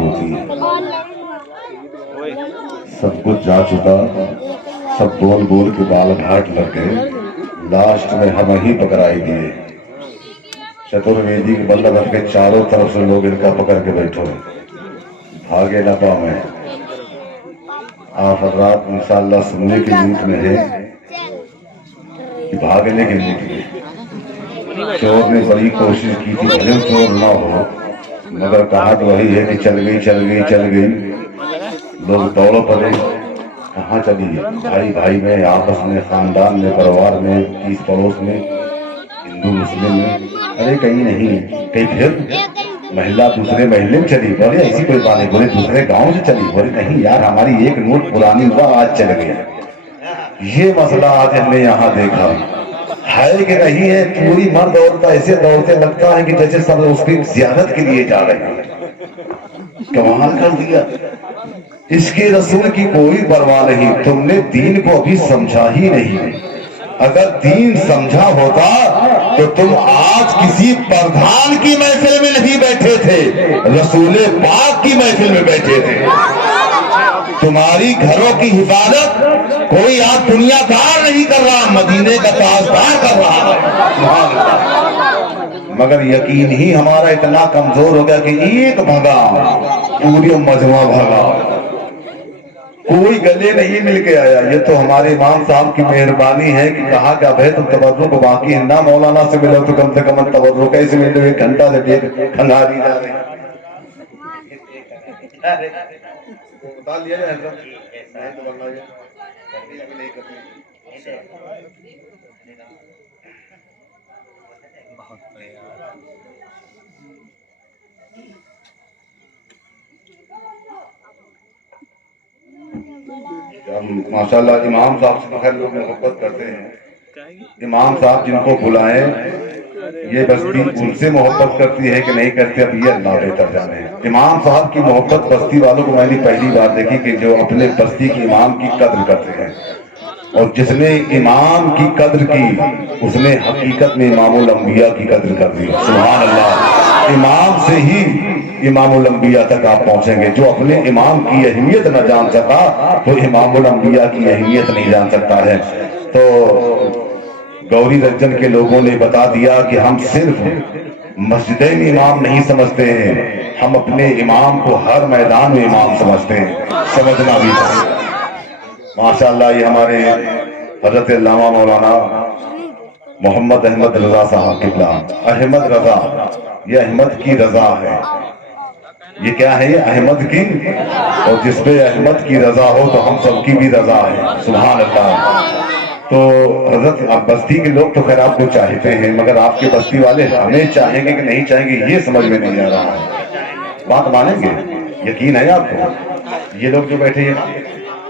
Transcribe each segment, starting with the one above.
ہوتی ہے. سب کچھ جا چکا, سب بول بول کے بال گھاٹ لگ گئے, لاسٹ میں ہم ہی پکڑائی دیے. چترویدی کے بلب رکھ کے چاروں طرف سے لوگ ان کا پکڑ کے بیٹھو, بھاگے نہ پاؤں میں. آپ حضرات انشاءاللہ سننے کی نیت میں ہے کہ بھاگنے کے نیت میں. چور نے بڑی کوشش کی تھی, بھلے چور نہ ہو, مگر کہا تو وہی ہے کہ چل گئی چل گئی چل گئی. لوگ دوڑ پڑے, کہاں چلی بھائی بھائی میں, آپس میں, خاندان میں, پریوار میں, تیس پڑوس میں, ہندو مسلم میں. ارے کہیں نہیں, کہیں پھر مہیلا دوسرے محلے میں چلی, بولے ایسی کوئی بات نہیں, بولے دوسرے گاؤں سے چلی, بولے نہیں یار ہماری ایک نوٹ پرانی ہوا آج چل گیا. یہ مسئلہ آج ہم نے یہاں دیکھا ہے کہ نہیں ہے. پوری مرد عورت ایسے دوڑتے لگتا ہے کہ جیسے سب اس کی زیارت کے لیے جا رہے ہیں. کمال کر دیا. اس کے رسول کی کوئی پرواہ نہیں, تم نے دین کو ابھی سمجھا ہی نہیں. اگر دین سمجھا ہوتا تو تم آج کسی پردھان کی محفل میں نہیں بیٹھے تھے, رسول پاک کی محفل میں بیٹھے تھے. تمہاری گھروں کی حفاظت کوئی آج دنیا دار نہیں کر رہا, مدینے کا تاجدار کر رہا ہے. مگر یقین ہی ہمارا اتنا کمزور ہو گیا کہ ایک بھگا پوری مجمع بھگا, کوئی گلے نہیں مل کے آیا. یہ تو ہمارے امام صاحب کی مہربانی ہے کہ کہا کہ اب ہے تم تبرک کو باقی ہے نہ, مولانا سے ملو تو کم سے کم تبرک کیسے ملو, ایک گھنٹہ سے ٹیک کھنگاری جا رہے ہیں. بتا لیا جائے نہیں تو بننا ماشاء اللہ. امام صاحب سے بخیر لوگ محبت کرتے ہیں. امام صاحب جن کو بلائیں, یہ بستی ان سے محبت کرتی ہے کہ نہیں کرتی, اب یہ اللہ بہتر جانے. امام صاحب کی محبت بستی والوں کو میں نے پہلی بار دیکھی کہ جو اپنے بستی کے امام کی قدر کرتے ہیں, اور جس نے امام کی قدر کی اس نے حقیقت میں امام الانبیاء کی قدر کر دی. سبحان اللہ. امام سے ہی امام الانبیاء تک آپ پہنچیں گے. جو اپنے امام کی اہمیت نہ جان سکا تو امام الانبیاء کی اہمیت نہیں جان سکتا ہے. تو گوری رنجن کے لوگوں نے بتا دیا کہ ہم صرف مسجدیں امام نہیں سمجھتے ہیں, ہم اپنے امام کو ہر میدان میں امام سمجھتے ہیں. سمجھنا بھی چاہیے. ماشاءاللہ یہ ہمارے حضرت علامہ مولانا محمد احمد رضا صاحب قبلہ. احمد رضا, یہ احمد کی رضا ہے. یہ کیا ہے, یہ احمد کی, اور جس پہ احمد کی رضا ہو تو ہم سب کی بھی رضا ہے. سبحان اللہ. تو حضرت بستی کے لوگ تو خیر آپ کو چاہتے ہیں, مگر آپ کے بستی والے ہمیں چاہیں گے کہ نہیں چاہیں گے یہ سمجھ میں نہیں آ رہا ہے. بات مانیں گے؟ یقین ہے آپ کو؟ یہ لوگ جو بیٹھے ہیں,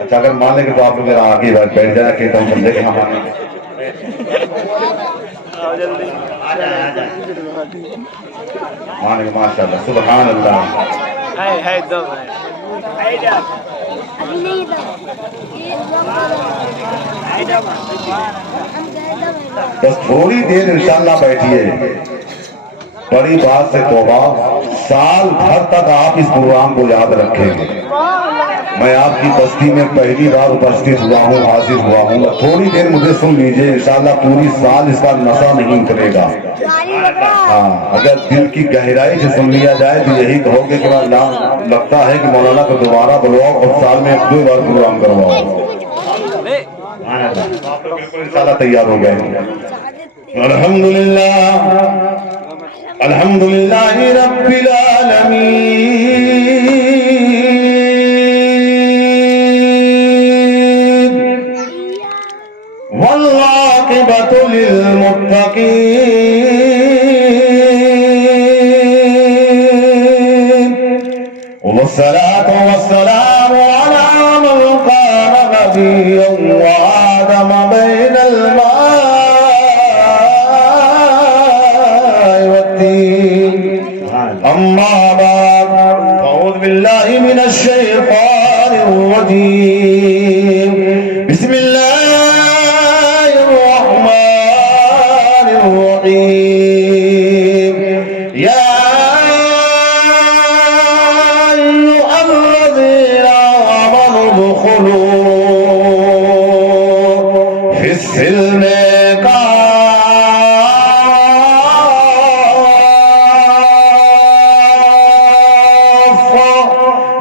اچھا اگر مان لیں گے تو آپ لوگ آگے بیٹھ جانا کہ ہم سمجھے کہ ہم مانیں گے. مانیں گے ماشاء اللہ. سبحان اللہ. بس تھوڑی دیر انشاءاللہ بیٹھیے. بڑی بات سے توبہ, سال بھر تک آپ اس پروگرام کو یاد رکھیں گے. میں آپ کی بستی میں پہلی بار اپستھت ہوا ہوں, حاضر ہوا ہوں. تھوڑی دیر مجھے سن لیجئے, انشاءاللہ پوری سال اس کا نشہ نہیں اترے گا. ہاں, اگر دل کی گہرائی سے سن لیا جائے تو یہی کہو گے کہ لگتا ہے کہ مولانا کو دوبارہ بلواؤ اور سال میں 2 بار پروگرام کرواؤ. آپ تو بالکل انشاءاللہ تیار ہو گئے. الحمدللہ الحمدللہ رب العالمین والعاقبۃ للمتقین والصلاة والسلام على من كان نبيا وآدم بين الماء والطين. أما بعد أعوذ بالله من الشيطان الرجيم. بسم الله الرحمن الرحيم. يا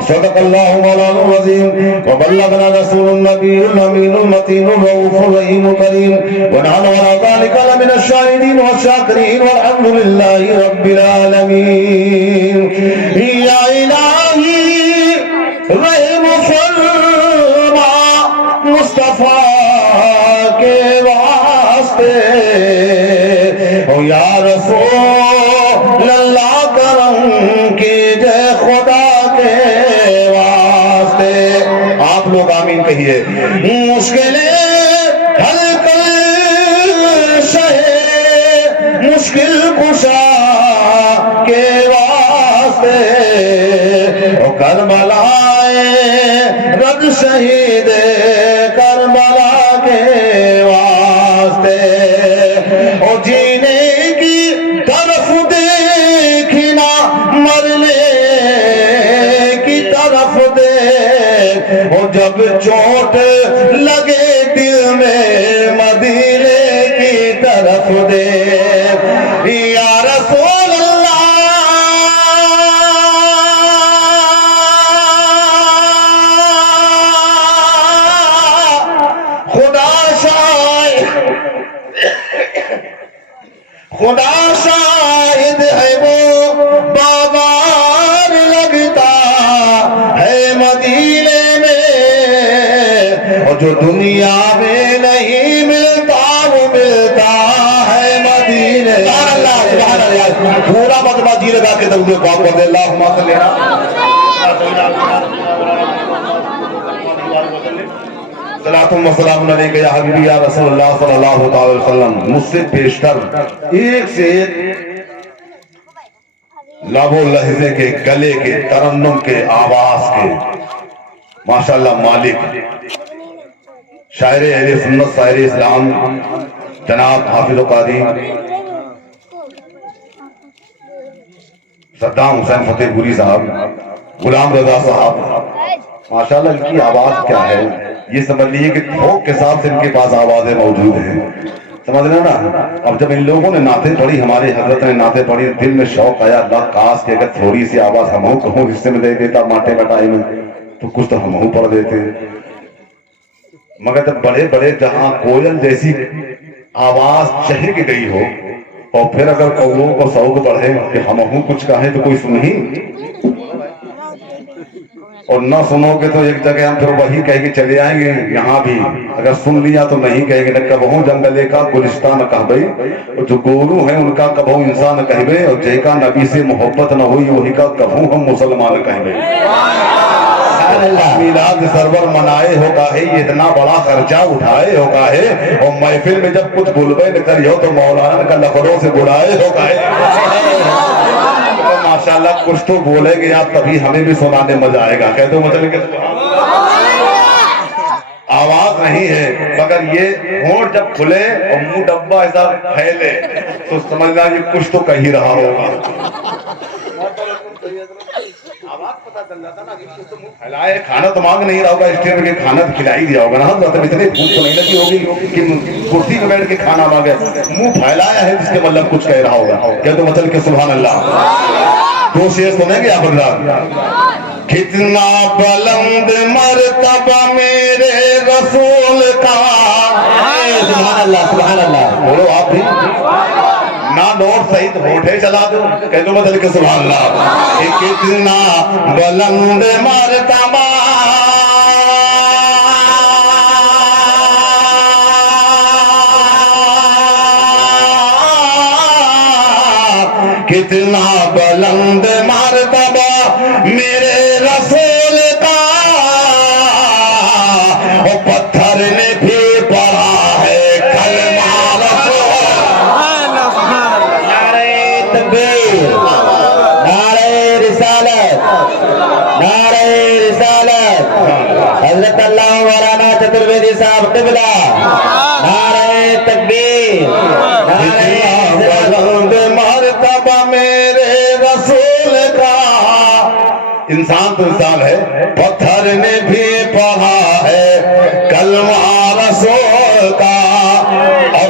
صدق اللہ مولانا العظیم وبلغنا رسول النبی الامین المتین الرؤوف الرحیم الکریم ونحن على ذلك لمن الشاهدين والشاکرین والحمد للہ رب العالمین. یا الہی رحم فرما مصطفیٰ کے واسطے، او یا رسول اللہ کرم کیجئے خدا کے واسطے. آپ لوگ آمین کہیے. مشکلیں حل کر شہ مشکل کشا کے واسطے، او کربلا رد شہید کربلا کے واسطے، او جینے کی طرف دیکھنا مرنے کی طرف دیکھ، او جب چوٹ لگے دل میں مدینے کی طرف دیکھ. یا رسول اللہ خدا شاہد ہے وہ بازار لگتا ہے مدینے میں، اور جو دنیا میں نہیں ملتا وہ ملتا ہے مدینے. سبحان اللہ پورا مقدمہ جی لگا کے درود پاک پڑھ دے. اللہم صلی صلاتم و سلام علیکہ یا حبیبی یا رسول اللہ صلی اللہ علیہ وسلم. مجھ سے پیشتر ایک سے ایک لب و لہجے کے، گلے کے، ترنم کے، آواز کے ماشاءاللہ مالک شاعر اہل سنت شاعر اسلام جناب حافظ قاری صدام حسین فتح پوری صاحب، غلام رضا صاحب، ماشاءاللہ ان کی آواز کیا ہے یہ سمجھ لیجیے کہ تھوک کے ساتھ ان کے پاس آوازیں موجود ہیں. سمجھ رہے نا. اب جب ان لوگوں نے نعتیں پڑھی، ہمارے حضرت نے نعتیں پڑھی، دل میں شوق آیا اللہ کاش کہ اگر تھوڑی سی آواز ہم کہوں حصے میں دے دیتا ماٹے بٹائی میں تو کچھ تو ہم پڑھ دیتے. مگر جب بڑے بڑے جہاں کوئل جیسی آواز چہر کے گئی ہو اور پھر اگر قولوں کو سوگ بڑھے کہ ہم کچھ کہیں تو کوئی سن ہی، اور نہ سنو گے تو ایک جگہ ہم پھر وہی کہہ کے چلے آئیں گے. یہاں بھی اگر سن لیا تو نہیں کہیں گے. نہ کبہوں جنگلے کا گلستان کہبے، اور جو گورو ہیں ان کا کبہوں انسان کہبے، اور جے کا نبی سے محبت نہ ہوئی وہی کا کبہوں ہم مسلمان کہبے. میلاد سرور منائے ہو کاہے، یہ اتنا بڑا خرچہ اٹھائے ہو کاہے، اور محفل میں جب کچھ بلبے نہ کری ہو تو مولانا کا لفظوں سے بلائے ہو کاہے. ماشاءاللہ کچھ تو بولے گے آپ تبھی ہمیں بھی سنانے مزہ آئے گا. کہہ دو مطلب کہ آواز نہیں ہے مگر یہ ہونٹ جب کھلے اور منہ ڈبا ایسا پھیلے تو سمجھنا یہ کچھ تو کہہ رہا ہوگا. آواز پتہ چل جاتا نا کہ کچھ تو منہ پھیلائے. کھانا تو مانگ نہیں رہا ہوگا اسٹیٹ میں کہ کھانا تو کھلا ہی دیا ہوگا نا. مطلب اتنی بھوک تو نہیں لگی ہوگی کہ کرسی پہ بیٹھ کے کھانا مانگے. منہ پھیلایا ہے جس کے مطلب کچھ کہہ رہا ہوگا. کہہ دو مطلب کہ سبحان اللہ. دو شعر سنیں گے آپ اللہ. کتنا بلند مرتبہ میرے رسول کا. سبحان اللہ سبحان اللہ. بولو آپ بھی نہ نوٹ صحیح ہوٹے چلا دو. کہہ دو مطلب کہ سبحان اللہ. کتنا بلند مرتبہ کتنا بلند مرتبہ میرے رسول کا. اور پتھر نے بھی پڑھا ہے کلمہ رسول. نعرہ تکبیر، نعرہ رسالت، نعرہ رسالت. حضرت اللہ مولانا چترویدی صاحب قبلہ. نعرہ تکبیر، بلند مرتبہ میرے رسول کا. انسان تو انسان ہے، پتھر نے بھی پڑھا ہے کلمہ رسول کا. اور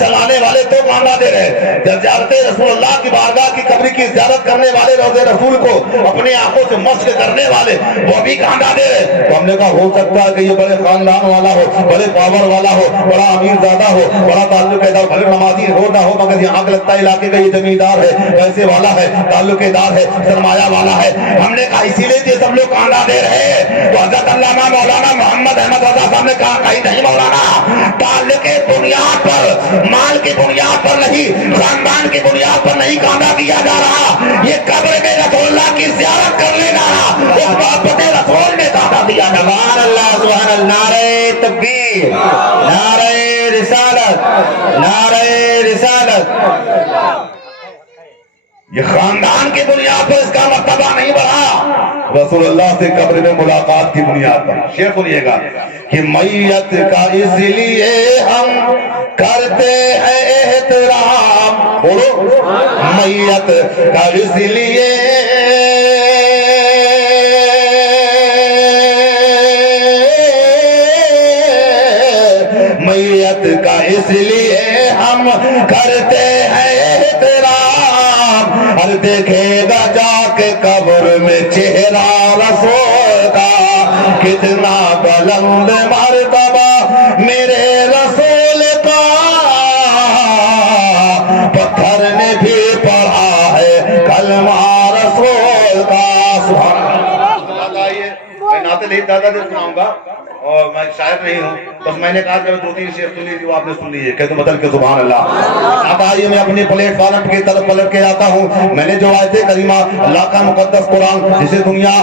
چلانے والے تو کاندا دے رہے، زیارت رسول اللہ کی بارگاہ کی قبر کی زیارت کرنے والے روضہ رسول کو اپنی آنکھوں سے مشق کرنے والے وہ بھی کاندا دے رہے۔ تو ہم نے کہا ہو سکتا ہے کہ یہ بڑے خاندان والا ہو، بڑے پاور والا ہو، بڑا امیر زادہ ہو، بڑا تعلق دار، بھلے نمازی ہو نہ ہو، مگر یہاں کا لگتا ہے علاقے کا یہ زمیندار ہے، پیسے والا ہے، تعلق دار ہے، سرمایہ والا ہے۔ ہم نے کہا اسی لیے یہ سب لوگ کاندا دے رہے ہیں۔ تو حضرت علامہ مولانا محمد احمد رضا صاحب نے کہا کہیں نہیں مولانا، تعلق کے بنیاد پر، مال کی بنیاد پر نہیں، خاندان کی بنیاد پر نہیں کاندا کیا جا رہا، یہ قبر میں رسول اللہ کی زیارت کر لینا، اس محبت رسول میں کاندا دیا جا رہا۔ سبحان اللہ سبحان اللہ، نعرہ تکبیر، نعرہ رسالت، نعرہ رسالت۔ یہ خاندان کی بنیاد پر اس کا مرتبہ نہیں بڑھا، رسول اللہ سے قبر میں ملاقات کی بنیاد پر۔ شیخ سنیے گا کہ میت کا اس لیے ہم کرتے ہیں احترام، بولو میت کا اس لیے میت کا اس لیے ہم کرتے ہیں احترام، ہر دیکھے گا جا کے قبر میں چہرہ رسول کا، کتنا بلند مرتبہ میرے رسول کا، پتھر نے بھی پڑھا ہے کلمہ رسول کا۔ سبحان اللہ۔ آئیے میں نعت نہیں دادا سے سناؤں گا، اور میں شاعر نہیں ہوں، بس میں نے کہا کہ دو تین شیخ سن لیجیے، وہ آپ نے سن لیجیے، کہتے بدل کے سبحان اللہ۔ اب آئیے میں اپنی پلیٹ فارم کی طرف پلٹ کے آتا ہوں۔ میں نے جو آیت کریمہ اللہ کا مقدس قرآن، جسے دنیا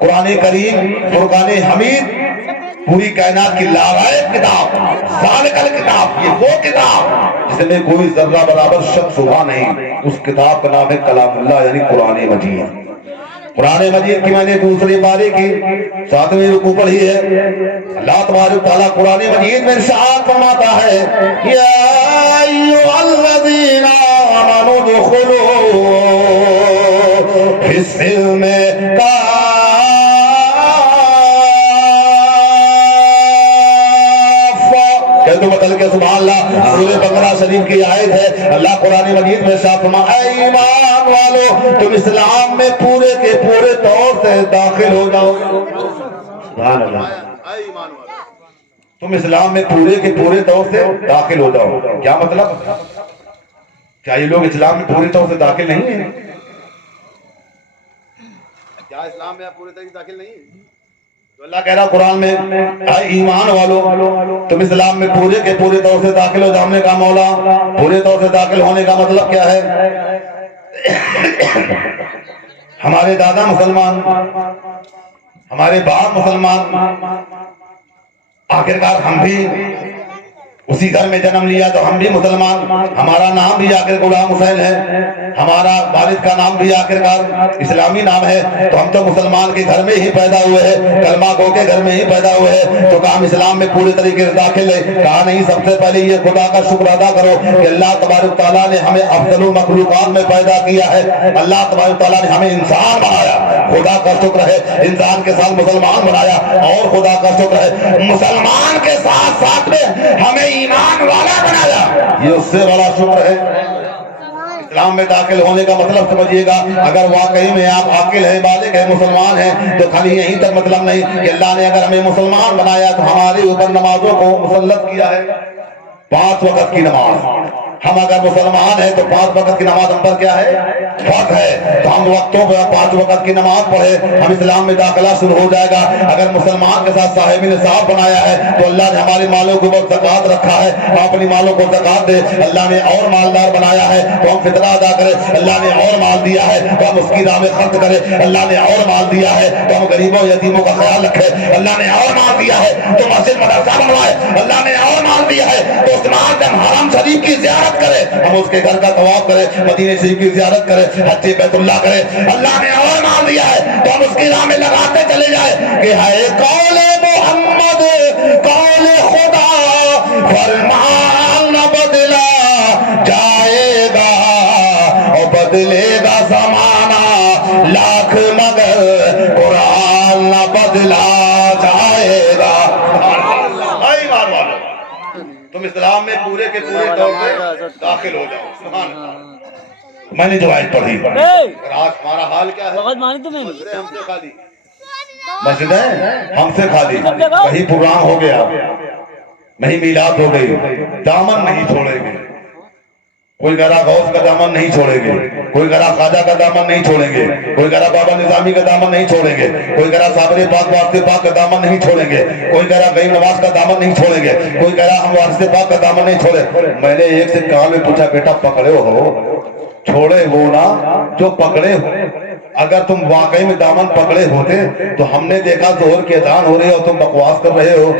قرآن کریم فرقان حمید پوری کائنات کی لارائب کتاب، ذالکل کتاب، یہ وہ کتاب جس میں کوئی ذرہ برابر شک شبہ نہیں، اس کتاب کا نام ہے کلام اللہ یعنی قرآن مجید۔ قرآن مجید کی میں نے دوسری پارے کی 7ویں رکوع پڑھی ہے۔ اللہ تبارک تعالیٰ قرآن مجید میں ارشاد فرماتا ہے یا ایھا الذین آمنوا ادخلوا فی السلم بدل کے سبحان اللہ۔ سورہ بقرہ شریف کی آیت ہے، اللہ قرآن مجید میں ارشاد فرماتا ہے اے ایمان والو تم اسلام میں پورے کے پورے طور سے داخل ہو جاؤ۔ سبحان اللہ، اے ایمان والو تم اسلام میں پورے کے پورے طور سے داخل ہو جاؤ۔ کیا مطلب؟ کیا یہ لوگ اسلام میں پورے طور سے داخل نہیں ہیں؟ کیا اسلام میں پورے طور سے داخل نہیں ہیں؟ تو اللہ کہہ رہا قرآن میں اے ایمان والو تم اسلام میں پورے کے پورے طور سے داخل ہو جاؤ۔ ہم نے کہا مولا پورے طور سے داخل ہونے کا مطلب کیا ہے؟ ہمارے دادا مسلمان، ہمارے باپ مسلمان، آخرکار ہم بھی اسی گھر میں جنم لیا تو ہم بھی مسلمان، ہمارا نام بھی آخر غلام حسین ہے، ہمارا والد کا نام بھی آخرکار اسلامی نام ہے، تو ہم تو مسلمان کے گھر میں ہی پیدا ہوئے ہیں، کلمہ گو کے گھر میں ہی پیدا ہوئے ہیں، تو کہا ہم اسلام میں پورے طریقے سے داخل ہے؟ کہا نہیں، سب سے پہلے یہ خدا کا شکر ادا کرو کہ اللہ تبارک تعالیٰ نے ہمیں افضل المخلوقات میں پیدا کیا ہے، اللہ تبارک تعالیٰ نے ہمیں انسان بنایا، خدا کا شکر ہے، انسان کے ساتھ مسلمان بنایا، اور خدا کا شکر ہے مسلمان کے ساتھ ساتھ میں ہمیں ایمان والا بنایا، یہ اس سے بڑا شکر ہے۔ اسلام میں داخل ہونے کا مطلب سمجھیے گا، اگر واقعی میں آپ عاقل ہیں، بالغ ہیں، مسلمان ہیں، تو خالی یہیں تک مطلب نہیں کہ اللہ نے اگر ہمیں مسلمان بنایا تو ہمارے اوپر نمازوں کو مسلط کیا ہے، 5 وقت کی نماز۔ ہم اگر مسلمان ہیں تو 5 وقت کی نماز ہم پر کیا ہے؟ فرض ہے، تو ہم وقتوں پر 5 وقت کی نماز پڑھے، ہم اسلام میں داخلہ شروع ہو جائے گا۔ اگر مسلمان کے ساتھ صاحب نصاب بنایا ہے تو اللہ نے ہمارے مالوں کو بہت زکات رکھا ہے، ہم اپنی مالوں کو زکات دے۔ اللہ نے اور مالدار بنایا ہے تو ہم فطرہ ادا کرے، اللہ نے اور مال دیا ہے تو ہم اس کی راہ میں خرچ کرے، اللہ نے اور مال دیا ہے تو ہم غریبوں یتیموں کا خیال رکھے، اللہ نے اور مال دیا ہے تو مسجد مدرسہ بنوائے، اللہ نے اور مال دیا ہے تو اس مال سے ہم حرم شریف کی زیارت کرے، ہم اس کے گھر کا طواف کرے، مدینہ شریف کی زیارت کرے، حج بیت اللہ کرے۔ اللہ نے اور مال دیا ہے تو ہم اس کی راہ میں لگاتے چلے جائے کہ ہے قول محمد قول خدا، فرمان نہ بدلا جائے گا اور بدلے گا زمانہ لاکھ مگر قرآن نہ بدلا جائے گا۔ تم تم اسلام میں پورے کے پورے طور سے داخل ہو جاؤ. سبحان اللہ. میں نے جو آیت پڑھی. آج ہمارا حال کیا ہے؟ مسجدیں ہم سے خالی، مسجدیں ہم سے خالی. کہیں پروگرام ہو گیا، نہیں میلاد ہو گئی، دامن نہیں چھوڑیں گے. کوئی گرا غوث کا دامن نہیں چھوڑیں گے، کوئی گرا خواجہ کا دامن نہیں چھوڑیں گے، کوئی گرا بابا نظامی کا دامن نہیں چھوڑیں گے، کوئی گرا صابر پاک وارث پاک کا دامن نہیں چھوڑیں گے، کوئی گرا غیم نواز کا دامن نہیں چھوڑیں گے، کوئی گرا ہم وارث پاک کا دامن نہیں چھوڑے. میں نے ایک سے کان میں پوچھا، بیٹا پکڑے ہو؟ چھوڑے ہو نا جو پکڑے ہو. اگر تم واقعی میں دامن پکڑے ہوتے تو ہم نے دیکھا ظہر کی اذان ہو رہی ہے اور تم بکواس کر رہے ہو،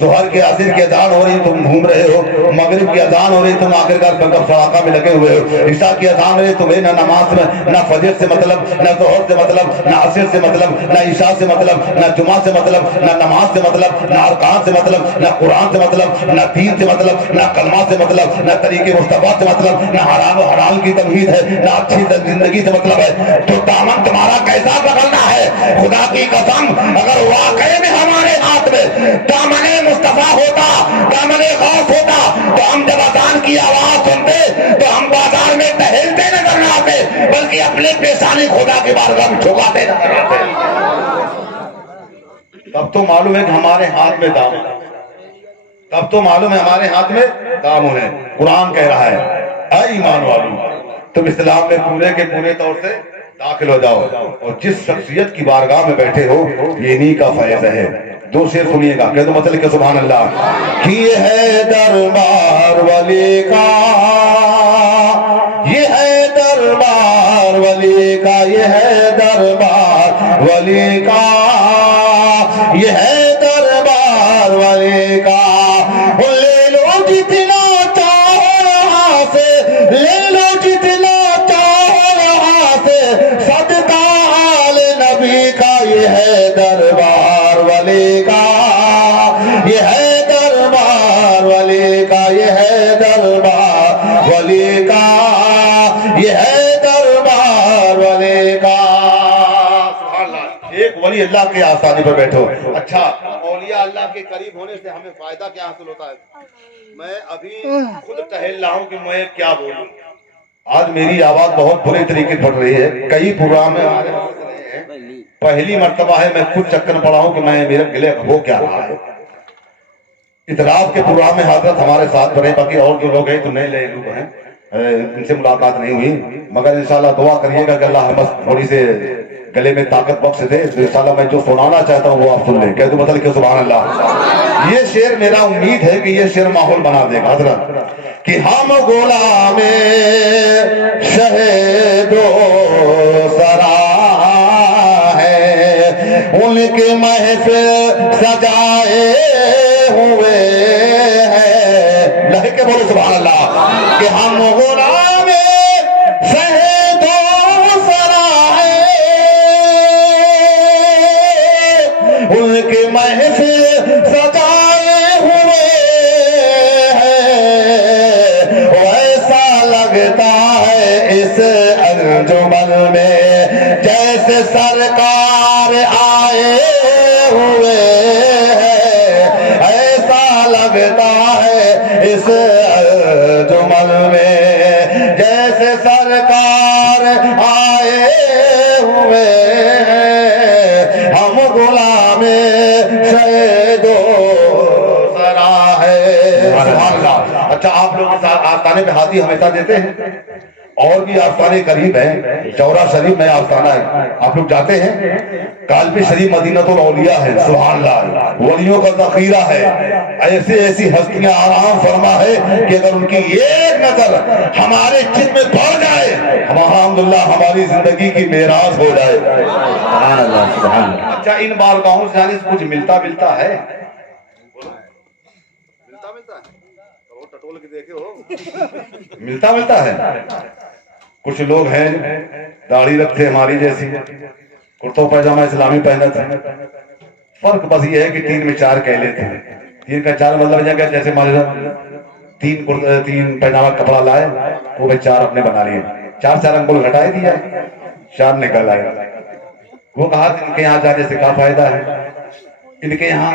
ظہر کے عصر کی اذان ہو رہی تم گھوم رہے ہو، مغرب کی اذان ہو رہی تم آخرکار بنکر فراقہ میں لگے ہوئے ہو، عشاء کی اذان ہو رہی تمہیں نہ نماز میں، نہ فجر سے مطلب، نہ ظہر سے مطلب، نہ عصر سے مطلب، نہ عشاء سے مطلب، نہ جمعہ سے مطلب، نہ نماز سے مطلب، نہ ارکان سے مطلب، نہ قرآن سے مطلب، نہ دین سے مطلب، نہ کلمہ سے مطلب، نہ طریق مصطفیٰ سے مطلب، نہ حلال و حرام کی تمہید ہے، نہ اچھی زندگی سے مطلب ہے. تو دامن تمہارا کیسا پکڑنا ہے؟ خدا کی قسم اگر واقعی میں ہمارے ہاتھ میں دامن مصطفیٰ ہوتا، دامن غوث ہوتا، تو ہم جب اذان کی آواز سنتے تو ہم بازار میں ٹہلتے نظر نہ آتے، بلکہ اپنے پیشانی خدا کے بارگاہ میں جھکاتے نظر آتے. تب تو معلوم ہے کہ ہمارے ہاتھ میں دامن، تب تو معلوم ہے ہمارے ہاتھ میں دامن ہے. قرآن کہہ رہا ہے اے ایمان والو تم اسلام میں پورے کے پورے طور سے داخل ہو جاؤ، اور جس شخصیت کی بارگاہ میں بیٹھے ہو یہ انہی کا فیض ہے. دو شعر سنیے گا، کہہ دو مطلب کہ سبحان اللہ. یہ ہے دربار ولی کا، یہ ہے دربار ولی کا، یہ ہے دربار ولی کا، یہ ہے دربار ولی کا. لے لو جتنا چاہو یہاں سے، لے لو جتنا چاہو یہاں سے، صدقہ آل نبی کا. یہ ہے دربار ولی کا، یہ ہے دربار ولی کا، یہ ہے دربار ولی کا، یہ ہے دربار ولی کا. سبحان اللہ. ایک ولی اللہ کے آستانے پر بیٹھو. اچھا اولیاء اللہ کے قریب ہونے سے ہمیں فائدہ کیا حاصل ہوتا ہے؟ میں ابھی خود ٹہل رہا ہوں کہ میں کیا بولوں. آج میری آواز بہت برے طریقے پڑ رہی ہے. کئی پروگرام میں ہمارے پہلی مرتبہ ہے میں خود چکر پڑا ہوں کہ میں میرے گلے ہو کیا رہا ہے. اطراف کے پروگرام میں حضرت ہمارے ساتھ رہے، باقی اور جو لوگ ہیں تو نئے نئے لوگ ہیں، ان سے ملاقات نہیں ہوئی، مگر انشاءاللہ دعا کریے گا کہ اللہ بس تھوڑی سے گلے میں طاقت بخش دے. انشاءاللہ میں جو سنانا چاہتا ہوں وہ آپ سن لیں. کہہ دو مطلب کہ سبحان اللہ. یہ شعر میرا امید ہے کہ یہ شعر ماحول بنا دے گا حضرت کہ ہم غلام شہید و سرا ہیں، ان کے محفل سجائے ہوئے ہیں. لہے کے بولو سبحان اللہ کہ ہم غلام شہید و سرا ہیں، ان کے محفل سجائے ہوئے ہیں. ویسا لگتا ہے اس انجمن میں جیسے سرکار آئے ہوئے ہیں. ایسا لگتا ہے اس انجمن میں جیسے سرکار آئے ہوئے ہیں. ہم غلام شہید و سرا ہے. سبحان اللہ. اچھا آپ لوگ آستانے پہ ہاتھی ہمیشہ دیتے ہیں، اور بھی آستانے قریب ہیں. چورا شریف میں آستانہ ہے، آپ لوگ جاتے ہیں. کالپی شریف مدینۃ الاولیاء ہے. سبحان اللہ. ولیوں کا ذخیرہ ہے. ایسی ایسی ہستیاں آرام فرما ہے کہ اگر ان کی ایک نظر ہمارے جسم میں پڑ جائے الحمدللہ ہماری زندگی کی میراث ہو جائے. سبحان اللہ سبحان اللہ. اچھا ان بارگاہوں سے جانے سے کچھ ملتا ہے؟ ملتا ہے. کچھ لوگ ہیں داڑھی رکھتے ہماری جیسی، کرتا پائجامہ اسلامی پہنت ہے. فرق بس یہ ہے کہ 3 میں 4 کہہ لیتے ہیں. 3 کا 4 مطلب جیسے تین پائجامہ کپڑا لائے وہ 4 اپنے بنا لیے. 4 انگل گھٹائے دیا، 4 نکل آئے. وہ کہا ان کے یہاں جانے سے کیا فائدہ ہے؟ ان کے یہاں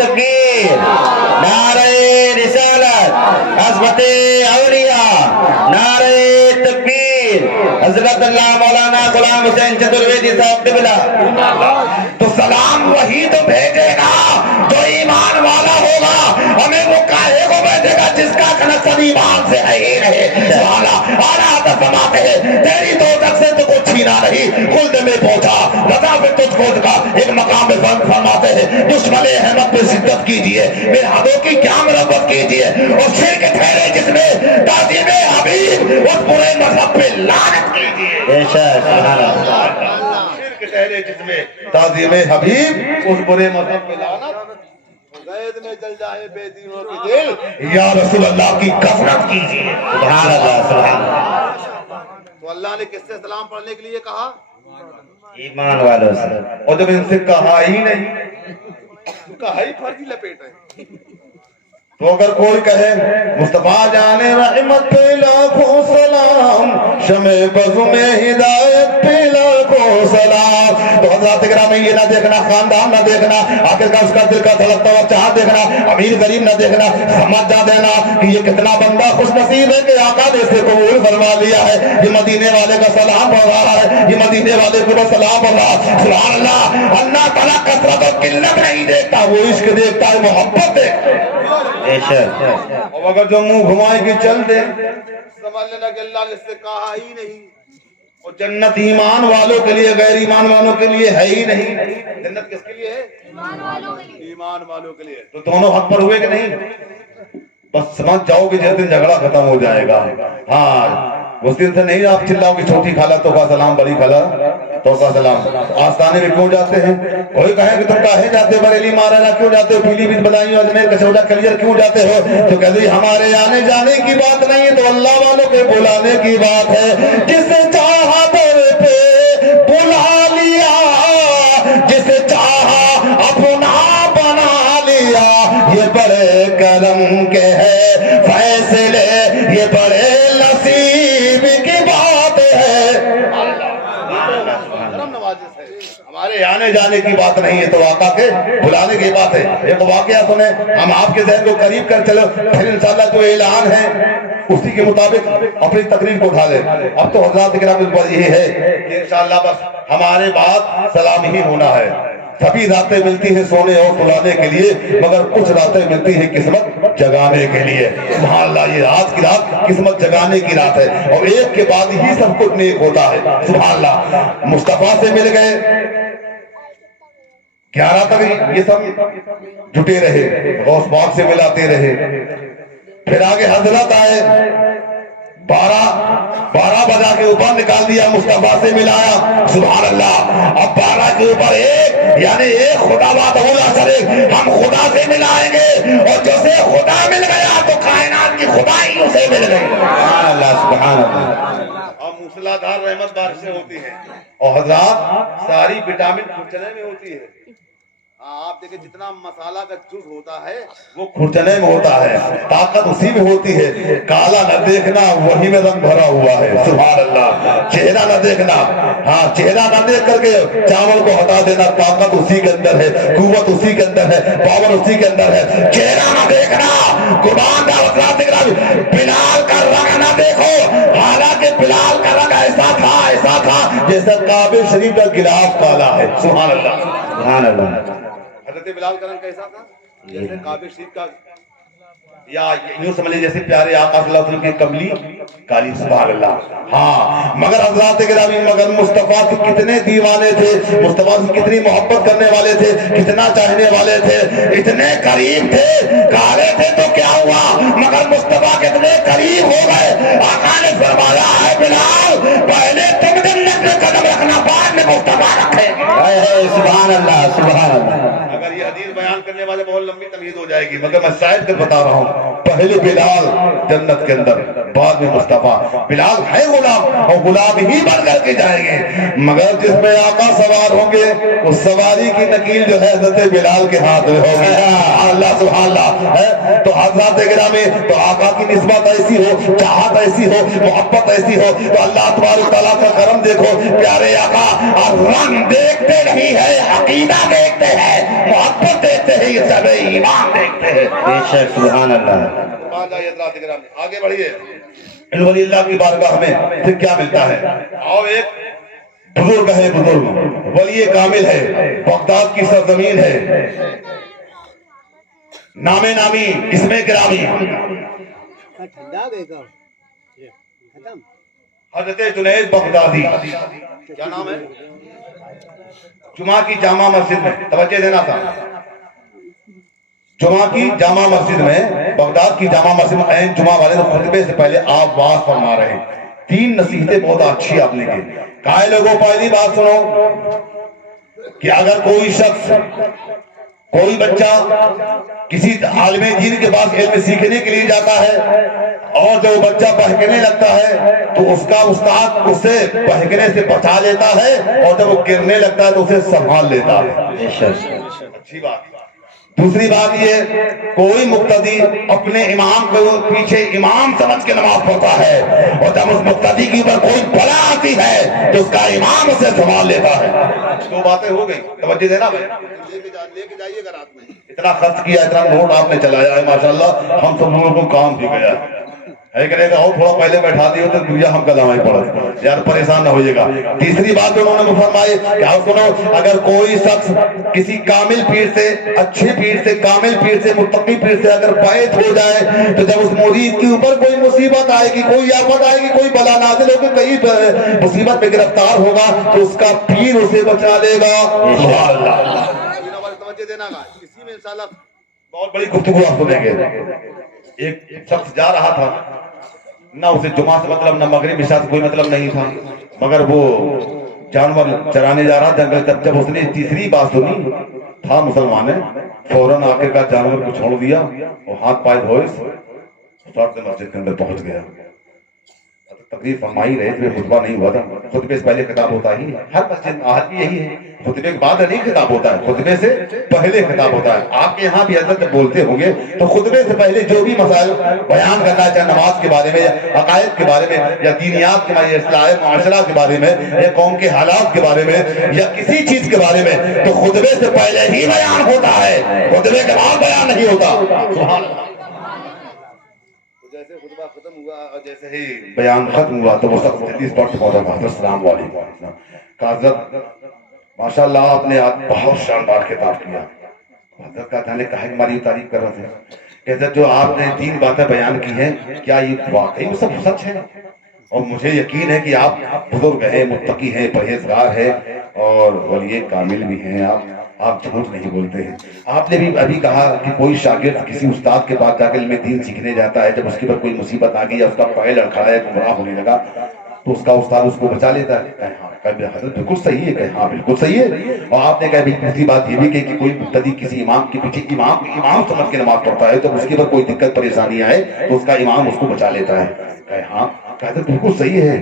تکبیر نعرہ رسالت عظمت اولیاء نعرہ تکبیر حضرت اللہ مولانا غلام حسین چترویدی صاحب قبلہ تو سلام وہی تو بھیجے گا جو ایمان والا ہوگا ہمیں وہ کاہے کو بھیجے گا جس کا کنیکشن ایمان سے ہے ہی نہیں اعلیٰ فرماتے ہیں تیری دوزخ سے تو کچھ چھینا نہیں خلد میں پہنچا رضا پہ تجھ کو کا ایک مقام میں فرماتے ہیں دشمن احمد پہ شدت کیجئے میرے ہاتھوں کی کیا مربت کیجئے اور شرک ٹھہرے جس میں تعظیم حبیب اس برے مذہب پہ لعنت کیجئے بے شک سبحان اللہ شرک ٹھہرے جس میں تعظیم حبیب اس برے مذہب پہ لعنت غید میں جل جائے بے دینوں کی دل یا رسول اللہ کی کثرت کیجئے سبحان اللہ سبحان اللہ تو اللہ نے کس سے سلام پڑھنے کے لیے کہا ایمان والوں سے اور جب ان سے کہا ہی نہیں کہا ہی فرضی لپیٹ ہے تو اگر کوئی کہے مصطفیٰ جان رحمت پہ لاکھوں سلام شمع بزم میں ہدایت پہ لاکھوں سلام تو حضرات کرام یہ نہ دیکھنا خاندان نہ دیکھنا آخر کا اس کا دل کا دھڑکتا ہوا چاہ دیکھنا امیر غریب نہ دیکھنا سمجھ جا دینا کہ یہ کتنا بندہ خوش نصیب ہے کہ آقا نے اسے قبول فرما لیا ہے یہ مدینے والے کا سلام پڑھ رہا ہے یہ مدینے والے کو سلام پڑھ رہا ہے سبحان اللہ اللہ تعالیٰ کثرت اور قلت نہیں دیکھتا وہ عشق دیکھتا ہے محبت دیکھتا ہے اور اگر جو منہ گھمائے کہ چل دے سمجھ لینا کہ اللہ نے اس سے کہا ہی نہیں اور جنت ایمان والوں کے لیے غیر ایمان والوں کے لیے ہے ہی نہیں جنت کس کے لیے ہے ایمان والوں کے لیے تو دونوں حق پر ہوئے کہ نہیں بس سمجھ جاؤ کہ جس دن جھگڑا ختم ہو جائے گا ہاں اس دن سے نہیں آپ چلاؤ کہ چھوٹی خالہ تو کا سلام بڑی خالہ تو کا سلام آستانے میں کیوں جاتے ہیں کوئی کہے کہ تم کاہے جاتے بریلی مہاراجا کیوں جاتے ہو پیلی بھیت بلائیوں اجمیر کسوڈا کلیئر کیوں جاتے ہو تو کہتے ہمارے آنے جانے کی بات نہیں ہے تو اللہ والوں کے بلانے کی بات ہے جسے چاہا در پہ بلا لیا جسے چاہا اپنا بنا لیا یہ بڑے کرم کے ہے فیصلے یہ بڑے نصیب کی بات ہے ہمارے آنے جانے کی بات نہیں ہے تو آقا کے بلانے کی بات ہے ایک واقعہ سنیں ہم آپ کے ذہن کو قریب کر چلو پھر انشاءاللہ جو اعلان ہے اسی کے مطابق اپنی تقریر کو اٹھا لیں اب تو حضرات کرام پر یہی ہے کہ انشاءاللہ بس ہمارے بعد سلام ہی ہونا ہے سبھی راتیں ملتی ہیں سونے اور سلانے کے لیے مگر کچھ راتیں ملتی ہیں قسمت جگانے کے لیے سبحان اللہ یہ آج کی رات قسمت جگانے کی رات ہے اور ایک کے بعد ہی سب کچھ نیک ہوتا ہے سبحان اللہ مصطفیٰ سے مل گئے 11 تک یہ سب جٹے رہے غوث پاک سے ملاتے رہے پھر آگے حضرت آئے 12 بجا کے اوپر نکال دیا مصطفیٰ سے ملایا سبحان اللہ اب 12 کے اوپر ایک یعنی ایک خدا بات ہونا چلے ہم خدا سے ملائیں گے اور جسے خدا مل گیا تو کائنات کی خدائی اسے مل گئی سبحان اللہ سبحان اللہ اور موسلادھار رحمت بارشیں ہوتی ہیں اور حضرات ساری وٹامن کھرچنے میں ہوتی ہے آپ دیکھیں جتنا مسالہ کا جز ہوتا ہے وہ کھرچنے میں ہوتا ہے طاقت اسی میں ہوتی ہے کالا نہ دیکھنا وہی میں رنگ بھرا ہوا ہے سبحان اللہ چہرہ نہ دیکھنا ہاں چہرہ نہ دیکھ کر کے چاول کو ہٹا دینا طاقت اسی کے اندر ہے قوت اسی کے اندر ہے پاور اسی کے اندر ہے چہرہ نہ دیکھنا قربان کا وقت دیکھنا بلال کا رنگ نہ دیکھو حالانکہ بلال کا رنگ ایسا تھا جیسے کعبہ شریف کا غلاف کالا ہے سبحان اللہ سبحان اللہ حضرت بلال کا رنگ کیسا تھا جیسے کعبہ شریف کا یا یوں سمجھ لیں جیسے پیارے آقا صلی اللہ علیہ وسلم کی کملی کالی سبحان اللہ ہاں مگر حضرات گرامی مگر مصطفیٰ کے کتنے دیوانے تھے مصطفیٰ سے کتنی محبت کرنے والے تھے کتنا چاہنے والے تھے اتنے قریب تھے کالے تھے تو کیا ہوا مگر مصطفیٰ کتنے قریب ہو گئے آقا نے فرمایا ہے بلال پہلے تم جنت میں قدم رکھنا بعد میں مصطفیٰ رکھے سبحان اللہ سبحان اللہ اگر یہ حدیث بیان کرنے والے بہت لمبی تمہید ہو جائے گی مگر میں شاید کر بتا رہا ہوں پہلے بلال جنت کے اندر، بعد میں مصطفیٰ۔ بلال ہے غلام اور غلام ہی بن کر کے جائیں گے، مگر جس میں آقا سوار ہوں گے اس سواری کی نکیل جو ہے حضرت بلال کے ہاتھ میں ہوگی۔ اللہ سبحان اللہ ہے۔ تو حضرات گرامی، تو آقا کی نسبت ایسی ہو، چاہت ایسی ہو، محبت ایسی ہو، تو اللہ تبارک تعالیٰ کا کرم دیکھو، پیارے آقا رنگ دیکھتے نہیں ہے، عقیدہ دیکھتے ہیں، محبت دیکھتے ہیں، یہ سب ایمان دیکھتے ہیں۔ بے شک سبحان اللہ۔ آگے بڑھیے۔ ان ولی اللہ کی بارگاہ میں پھر کیا ملتا ہے؟ آؤ، ایک بزرگ ہے، بزرگ ولی کامل ہے، بغداد کی سرزمین ہے، نام نامی، اسم گرامی، حضرت جنید بغدادی۔ کیا نام ہے؟ جمعہ کی جامع مسجد میں، توجہ دینا تھا، جمعہ کی جامع مسجد میں، بغداد کی جامع مسجد میں عین جمعہ والے خطبے سے پہلے آپ واز فرما رہے ہیں۔ 3 نصیحتیں بہت اچھی آپ نے کی۔ کہا لوگوں پہلی بات سنو کہ اگر کوئی شخص، کوئی بچہ کسی عالم دین کے پاس علم سیکھنے کے لیے جاتا ہے اور جب وہ بچہ بہکنے لگتا ہے تو اس کا استاد اسے بہکنے سے بچا لیتا ہے، اور جب وہ گرنے لگتا ہے تو اسے سنبھال لیتا ہے۔ اچھی بات۔ دوسری بات یہ، کوئی مقتدی اپنے امام کو پیچھے امام سمجھ کے نماز پڑھتا ہے، اور جب اس مقتدی کے اوپر کوئی بلا آتی ہے تو اس کا امام اسے سنبھال لیتا ہے۔ 2 باتیں ہو گئی، توجہ دینا بھائی، لے کے جائیے گا رات میں۔ اتنا خرچ کیا، اتنا نوٹ آپ نے چلایا ہے، ماشاءاللہ ہم سب لوگوں کو کام بھی گیا ہے کہ نہیں؟ اور تھوڑا پہلے بیٹھا دیو تو دنیا ہم کا دمائی پڑا، یار پریشان نہ ہوئیے گا۔ تیسری بات انہوں نے فرمائی کہ آپ سنو، اگر کوئی شخص کسی کامل پیر سے، اچھے پیر سے، کامل پیر سے، متقی پیر سے اگر بیعت ہو جائے تو جب اس مرید کے اوپر کوئی مصیبت آئے گی، کوئی آفت آئے گی، کوئی بلا نازل ہوگی، کئی مصیبت میں گرفتار ہوگا تو اس کا پیر اسے بچا لے گا۔ سبحان اللہ۔ توجہ دینا گا، اسی میں انشاءاللہ بہت بڑی گفتگو آپ سنیں گے۔ ایک شخص جا رہا تھا، نہ اسے جمعہ سے مطلب، نہ مغرب عشاء سے کوئی مطلب نہیں تھا، مگر وہ جانور چرانے جا رہا جنگل۔ جب اس نے تیسری بات سنی، تھا مسلمان ہے، فوراً آخر کا جانور کو چھوڑ دیا اور ہاتھ پائے دھوئے فوراً سے مسجد کے اندر پہنچ گیا۔ تقریر فرمائی رہے تھے، خطبہ نہیں ہوا تھا، خطبے سے پہلے خطاب ہوتا ہی ہے، ہر مسجد آج بھی یہی ہے، خطبے کے بعد نہیں خطاب ہوتا ہے، خطبے سے پہلے خطاب ہوتا ہے۔ آپ کے یہاں بھی حضرت جب بولتے ہوں گے تو خطبے سے پہلے جو بھی مسائل بیان کرنا ہے، چاہے نماز کے بارے میں، یا عقائد کے بارے میں، یا دینیات کے بارے میں، اصلاح معاشرہ کے بارے میں، یا قوم کے حالات کے بارے میں، یا کسی چیز کے بارے میں، تو خطبے سے پہلے ہی بیان ہوتا ہے، خطبے کے بعد بیان نہیں ہوتا۔ سبحان اللہ۔ جیسے خطبہ ختم ہوا اور جیسے ہی بیان ختم ہوا تو وہ سب جلدی سے پڑھ پہنچا تھا، السلام علیکم۔ کہا حضرت ماشاءاللہ آپ نے آج بہت شاندار خطاب کیا۔ حضرت کا جانے کہا ہماری تعریف کر رہے تھے کہ حضرت جو آپ نے 3 باتیں بیان کی ہیں، کیا یہ واقعی وہ سب سچ ہے؟ اور مجھے یقین ہے کہ آپ بزرگ ہیں، متقی ہیں، پرہیزگار ہیں اور ولی کامل بھی ہیں، آپ جھوٹ نہیں بولتے ہیں۔ آپ نے بھی ابھی کہا کہ کوئی شاگرد کسی استاد کے پاس جا کے علم دین سیکھنے جاتا ہے، جب اس کے اوپر کوئی مصیبت آ گئی یا اس کا پیر لڑکھڑایا، گمراہ ہونے لگا تو اس کا استاد اس کو بچا لیتا ہے۔ کہا حضرت بالکل صحیح ہے، کہ ہاں بالکل صحیح ہے۔ اور آپ نے کہا دوسری بات یہ بھی کہ کوئی مقتدی کسی امام کے پیچھے امام سمجھ کے نماز پڑھتا ہے تو اس کے اوپر کوئی دقت پریشانی آئے تو اس کا امام اس کو بچا لیتا ہے۔ کہا ہاں، کہا بالکل صحیح ہے،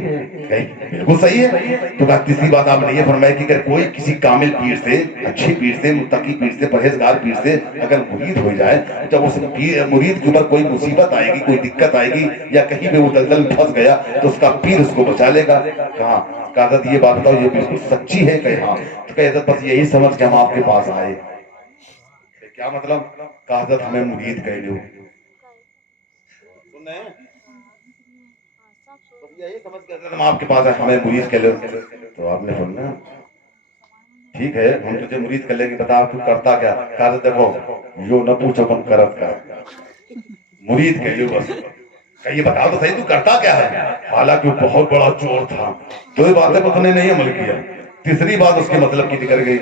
بالکل صحیح ہے۔ تو کہا تیسری بات آپ نے یہ فرمایا کہ اگر کوئی کسی کامل پیر سے، اچھے پیر سے، متقی پیر سے، پرہیزگار پیر سے اگر مرید ہو جائے، جب اس مرید کے اوپر کوئی مصیبت آئے گی، کوئی دقت آئے گی یا کہیں پہ وہ دلدل پھنس گیا تو اس کا پیر اس کو بچا لے گا۔ کہا حضرت یہ بات بتاؤ یہ بالکل سچی ہے؟ کہ ہاں۔ تو کہ حضرت بس یہی سمجھ کے ہم آپ کے پاس آئے۔ کیا مطلب؟ کہ حضرت ہمیں مرید کہہ لو۔ سن رہے ہیں؟ یہی سمجھ کے حضرت ہم آپ کے پاس آئے، ہمیں مرید کہہ لو۔ تو آپ نے فرمایا ٹھیک ہے ہم تجھے مرید کر لیں گے، بتا تو کرتا کیا؟ کہ حضرت دیکھو یوں نہ پوچھو کم کرت کا، مرید کہہ لو بس۔ کہ یہ بتا تو صحیح تو کرتا کیا ہے؟ حالانکہ وہ بہت بڑا چور تھا، تو یہ باتیں کو نے نہیں عمل کیا۔ تیسری بات اس کے مطلب کی نکل گئی،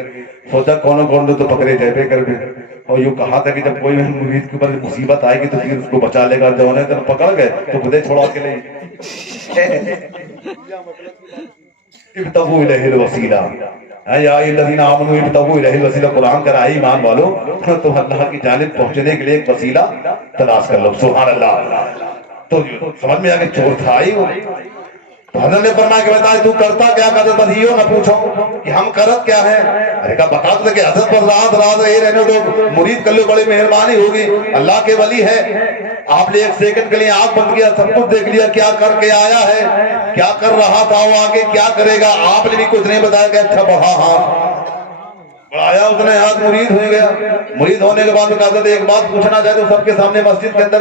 سوچا کون تو پکڑے جیبے کر گئے، اور یوں کہا تھا کہ جب کوئی مرید کے اوپر مصیبت آئے گی تو پھر اس کو بچا لے گا، جب انہیں جب پکڑ گئے تو خودے چھوڑا کے لے ابتغوا الیہ الوسیلہ۔ یا الذین آمنوا ابتغوا الیہ الوسیلہ، قرآن کا ہے ایمان والو تم اللہ کی جانب پہنچنے کے لیے ایک وسیلہ تلاش کر لو. سبحان اللہ. تو سمجھ میں آ کہ چور تھا ہی وہ. تو حضرت نے فرمایا کہ بتا تو کرتا کیا کرتا، بس یہ نہ پوچھو کہ ہم کرت کیا ہے. ارے کہا بتا تو کہ حضرت پر راز رہے رہنے دو، مرید کر لو، بڑی مہربانی ہوگی، اللہ کے ولی ہے. آپ نے ایک سیکنڈ کے لیے آنکھ بند کیا، سب کچھ دیکھ لیا کیا کر کے آیا ہے، کیا کر رہا تھا، وہ آگے کیا کرے گا. آپ نے بھی کچھ نہیں بتایا کہ اچھا بڑھا ہاتھ بڑھایا اس نے، ہاتھ مرید ہو گیا. مرید ہونے کے بعد کہا ایک بات پوچھنا چاہتے ہو سب کے سامنے مسجد کے اندر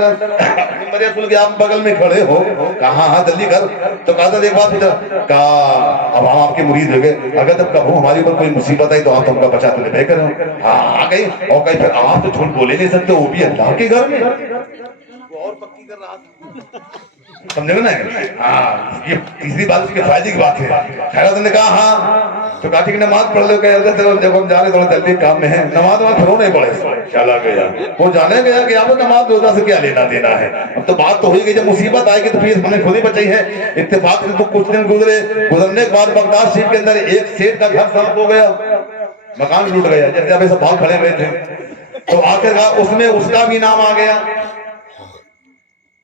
میرے رسول کے آپ بغل میں کھڑے ہو. کہاں ہاں جلدی کر. تو کہا ایک بات پوچھا، کہا اب ہم آپ کے مرید ہو گئے، اگر جب کہو ہماری اوپر کوئی مصیبت آئی تو آپ ہم کا بچا تو لے کرو. ہاں آ گئی. اور کہیں پھر آپ تو جھوٹ بولے نہیں سکتے، وہ بھی اللہ کے گھر میں. اور پکی کر رہا تھا، سمجھے نا. ہاں یہ تیسری بات اس کے فائدے کی بات ہے. خیرات نے کہا ہاں. تو کہا کہ نماز پڑھ لو. کہ جب ہم جانے تھوڑا جلدی کام میں ہیں، نماز پھروں نہیں پڑے. چلا گیا وہ جانے گیا کہ آپ نماز روزہ سے کیا لینا دینا ہے. اب تو بات تو ہوئی گئی، جب مصیبت آئے گی تو پھر ہم نے خود ہی بچائی ہے. اتفاق سے تو کچھ دن گزرنے کے بعد بغداد شریف کے اندر ایک سیٹ کا گھر صاف ہو گیا، مکان لوٹ گیا. جیسے اب ایسے بھاگ کھڑے ہوئے تھے تو آخر اس میں اس کا بھی نام آ گیا.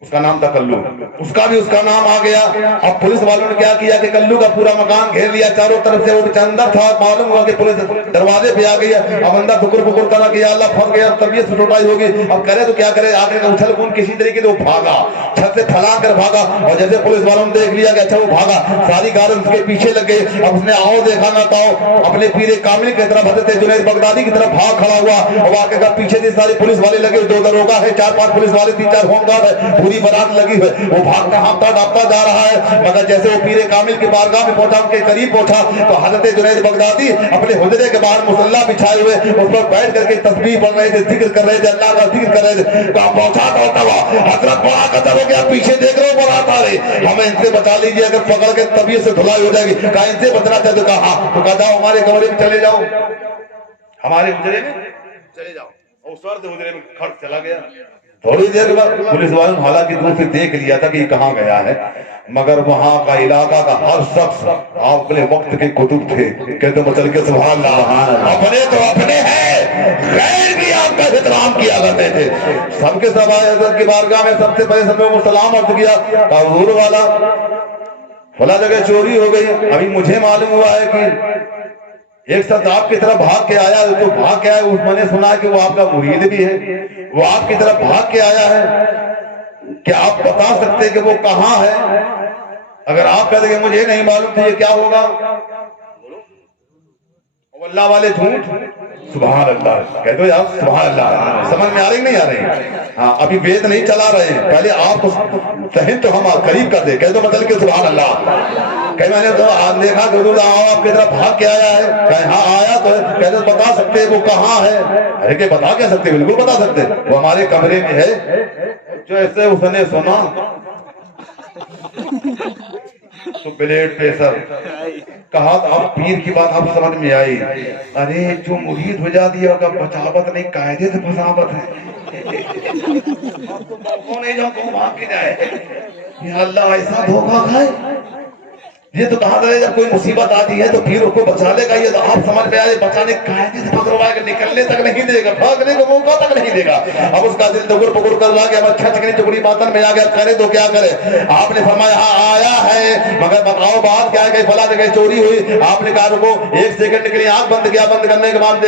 اس کا نام تھا کلو، اس کا بھی اس کا نام آ گیا. اب پولیس والوں نے کیا کیا کہ کلو کا پورا مکان گھیر لیا چاروں طرف سے. وہ اندر تھا، معلوم ہوا کہ پولیس دروازے پہ آ گئی. اب اندر ٹکر پکر کرا کہ یا اللہ پھنس گیا، طبیعت سے ٹوٹائی ہوگی. اب کرے تو کیا کرے، آگے کا اچھل کون کسی طریقے سے وہ بھاگا، چھت سے پھیلا کر بھاگا. اور جیسے پولیس والوں نے دیکھ لیا کہ اچھا وہ بھاگا، ساری گاڑی اس کے پیچھے لگ گئی. اب اس نے آؤ دیکھا نہ تاؤ، اپنے پیر کامل کی طرف حضرت جنید بغدادی کی طرف بھاگ کھڑا ہوا. اور آگے کا پیچھے سے سارے پولیس والے لگے، 2 داروغہ ہے، 4-5 پولیس والے، 3-4 ہوم گارڈ ہے، پوری بارات لگی ہے. وہ بھاگتا ہانپتا ڈاپتا جا رہا ہے. مگر جیسے وہ پیر کامل کی بارگاہ میں پہنچا، ان کے قریب پہنچا تو حضرت جنید بغدادی اپنے حجرے کے باہر مصلی بچھائے ہوئے اس پر بیٹھ کر کے تسبیح پڑھ رہے تھے، ذکر کر رہے تھے، اللہ کا ذکر کر رہے تھے. کہاں پہنچا تو حضرت بڑا قدر ہو گیا، پیچھے دیکھ رہے ہو بارات آ رہے، ہمیں ان سے بچا لیجیے، اگر پکڑ کے طبیعت سے دھلائی ہو جائے گی. کہا ان سے بچنا چاہتے، کہا ہاں. تو کہا جاؤ ہمارے کمرے میں چلے جاؤ، ہمارے حجرے میں چلے جاؤ. اور سرد حجرے میں کھڑ چلا گیا. تھوڑی دیر کے بعد پولیس والوں نے حالانکہ دور سے دیکھ لیا تھا کہ یہ کہاں گیا ہے، مگر وہاں کا علاقہ کا ہر شخص اپنے وقت کے کتب تھے. کہتے مچل کے سبحان اللہ، اپنے تو اپنے ہیں، غیر بھی آپ کا احترام کیا کرتے تھے. سب کے سب آئے حضرت کی بارگاہ میں، سب سے پہلے سب کو سلام عرض کیا. کہا حضور والا فلاں جگہ چوری ہو گئی. ابھی مجھے معلوم ہوا ہے کہ ایک شخص آپ کی طرف بھاگ کے آیا. تو بھاگ کے آیا، میں نے سنا کہ وہ آپ کا مرید بھی ہے، وہ آپ کی طرف بھاگ کے آیا ہے. کیا آپ بتا سکتے کہ وہ کہاں ہے؟ اگر آپ کہتے کہ مجھے نہیں معلوم تھی، یہ کیا ہوگا؟ اللہ والے جھوٹ. سبحان اللہ کہہ دو یار، سبحان اللہ. سمجھ میں آ رہی نہیں آ رہی؟ ہاں ابھی وید نہیں چلا رہے ہیں، پہلے آپ کہیں تو ہم قریب کر دیں. کہہ دو بدل کے سبحان اللہ. کہ میں نے تو دیکھا کہ حضور آپ کی طرف بھاگ کے آیا ہے. کہ ہاں آیا تو ہے. کہتے بتا سکتے وہ کہاں ہے؟ ارے کہ بتا کیا سکتے، بالکل بتا سکتے. وہ ہمارے کمرے میں ہے. جو ایسے اس نے سنا تو بلیڈ پہ سر کہا آپ پیر کی بات آپ سمجھ میں آئی. ارے جو مرید ہو جاتی ہے بچاوت نہیں، قاعدے سے فساوت ہے. نہیں جاؤ تو بھاگ کے جائے. یا اللہ ایسا دھوکہ کھائے. یہ تو کہا تھا جب کوئی مصیبت آتی ہے تو پھر اس کو بچا لے گا. یہ تو آپ سمجھ میں آئے بچانے قاعدے سے پکڑوائے گا، نکلنے تک نہیں دے گا، بھاگنے کو موقع تک نہیں دے گا. اب اس کا دل ٹکر پکڑ کر لا گیا، کھچ کے ٹکڑی ماتن میں آ گیا. کرے تو کیا کرے؟ آپ نے فرمایا ہاں آیا ہے، مگر بتاؤ بات کیا ہے کہ فلاں جگہ چوری ہوئی. آپ نے کہا رکو، 1 سیکنڈ کے لیے آنکھ بند کیا. بند کرنے کے بعد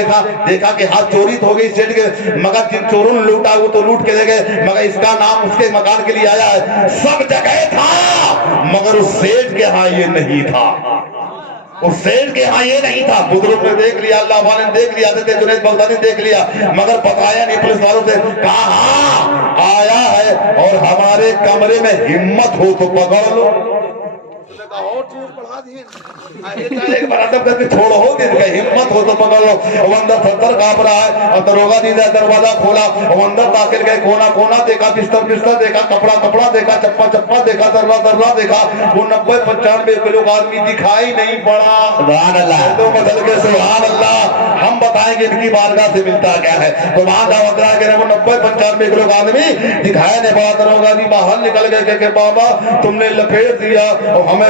دیکھا کہ ہاتھ چوری تو ہو گئی سیٹ کے، مگر جن چوروں نے لوٹا وہ تو لوٹ کے لے گئے، مگر اس کا نام اس کے مکان کے لیے آیا ہے. سب جگہ تھا مگر اس سیٹ کے ہاں یہ نہیں تھا. اس سیٹ کے ہاں یہ نہیں تھا. بزرگ نے دیکھ لیا، اللہ والے نے دیکھ لیا، حضرت جنید بغدادی نے دیکھ لیا، مگر بتایا نہیں. پولیس والوں سے کہا ہاں آیا ہے اور ہمارے کمرے میں ہمت ہو تو پکڑ لو. اور چیز بڑھا دیے ایک بار ادب کر کے چھوڑو ہو دن کا، ہمت ہو تو پکڑ لو. وہ اندر تھر کانپ رہا ہے اور دروغہ دیدہ دروازہ کھولا. وہ اندر داخل گئے، کونا کونا دیکھا، بستر بستر دیکھا، کپڑا کپڑا دیکھا، چپا چپا دیکھا، درہ درہ دیکھا. وہ 90-95 کلو کا آدمی دکھائی نہیں پڑا. سبحان اللہ. تو بدل کے سبحان اللہ. ہم بتائیں گے ان کی بارگاہ سے ملتا کیا ہے. تو وہاں دعوت رہا کہ وہ 90-95 کلو کا آدمی دکھایا نہیں پڑا. دروغہ دی باہر نکل گئے کہ بابا تم نے لپیٹ دیا اور ہمیں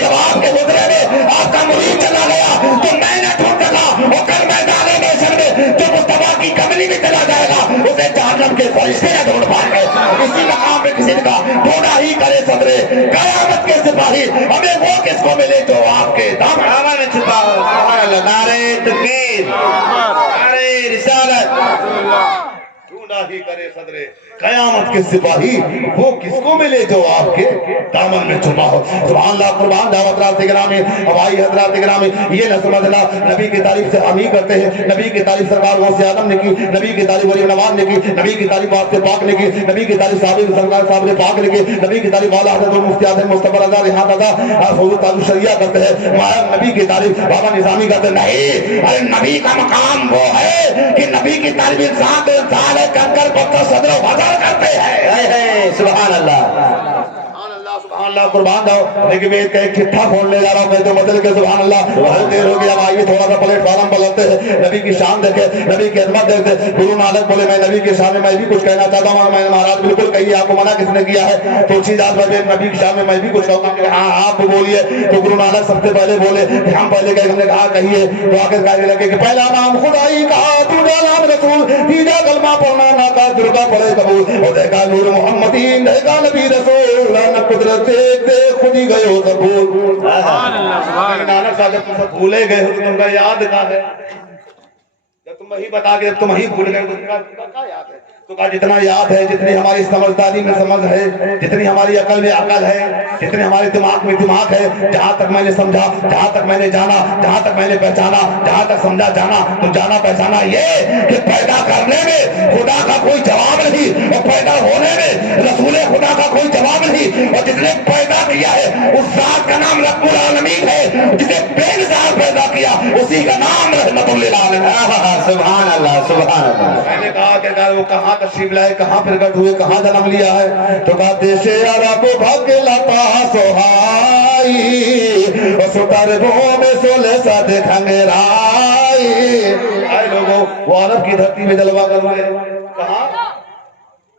جب آپ کے حجرے میں آپ کا مرید چلا گیا تو میں نہ ڈھونڈ سکا اور کل میدان محشر میں جو مصطفیٰ کی کملی میں چلا جائے گا اسے جہنم کے فرشتے نہ ڈھونڈ پائیں گے. اسی مقام پہ کسی کا ڈھونڈا ہی کرے صدرے قیامت کے سپاہی ہمیں وہ کس کو ملے جو آپ کے دامن میں چھپا ہو. سبحان اللہ. نعرہ تکبیر، نعرہ رسالت. ڈھونڈا ہی کرے صدرے قیامت کے سپاہی وہ کس کو ملے جو آپ کے دامن میں چھپا ہو. سبحان اللہ. قربان دعوت حضرات گرامی، ہوائی حضرات گرامی، یہ نہ سمجھنا نبی کی تعریف سے ہم ہی کرتے ہیں. نبی کی تعریف سرکار غوث اعظم نے کی، نبی کی تعریف ولی نواز نے کی، نبی کی تعریف واسطے پاک نے کی، نبی کی تعریف صاحب سرکار صاحب نے پاک نے کی، نبی کی تعریف والا حضرت مفتی اعظم مصطفی رضا ریحان رضا حضور تعالی شریعہ کرتے ہیں. نبی کی تعریف بابا نظامی کرتے نہیں. ارے نبی کا مقام وہ ہے کہ نبی کی تعریف انسان کنکر پتھر صدر و بازار کرتے ہیں. سبحان اللہ. سبحان اللہ. قربان جاؤ. لیکن میں ایک چٹھا کھولنے جا رہا ہوں، میں تو بدل کے سبحان اللہ بہت دیر ہو گیا. آئیے تھوڑا سا پلیٹ فارم پلٹتے ہیں، نبی کی شان دیکھیں، نبی کی عظمت دیکھتے. گرو نانک بولے میں نبی کی شان میں میں بھی کچھ کہنا چاہتا ہوں. میں مہاراج بالکل کہیے، آپ کو منع کس نے کیا ہے؟ تلسی داس بھائی نبی کی شان میں بھی کچھ کہوں گا. ہاں آپ بولیے. تو گرو نانک سب سے پہلے بولے، ہم پہلے کہے، ہم نے کہا کہیے. تو آخر کہنے لگے کہ پہلا نام خدائی کہا، دوسرا نام رسول، تیسرا کلمہ پڑھنا نہ کا درگا پڑے قبول. اور دیکھا نور محمدین، دیکھا نبی رسول، نہ قدرت دیکھ دیکھ خود ہی گئے ہو سب بھول. نانک صاحب جب تم سب بھولے گئے ہو تو تم کا یاد کہاں ہے؟ جب تم وہی بتا کے جب تم وہی بھول گئے تو تم کا کیا یاد ہے؟ تو کہا جتنا یاد ہے، جتنی ہماری سمجھداری میں سمجھ ہے، جتنی ہماری عقل میں عقل ہے، جتنے ہمارے دماغ میں دماغ ہے، جہاں تک میں نے سمجھا، جہاں تک میں نے جانا، جہاں تک میں نے پہچانا، جہاں تک سمجھا جانا تو جانا پہچانا یہ کہ پیدا کرنے میں خدا کا کوئی جواب نہیں، اور پیدا ہونے میں رسول خدا کا کوئی جواب نہیں. اور جس نے پیدا کیا ہے اس ذات کا نام رب العالمین ہے. جسے بے مثال پیدا کیا اسی کا نام رحمت للعالمین. سبحان اللہ. سبحان اللہ. میں نے کہا کہ وہ کہاں تشریف لائے، کہاں پرگٹ ہوئے، کہاں جنم لیا ہے؟ تو کہا دیش عرب بھگ لتا سہائی، ستر بوں میں سولے سد کھنگرائی. آئے لوگوں، وہ عرب کی دھرتی میں جلوہ گر ہوئے. کہاں؟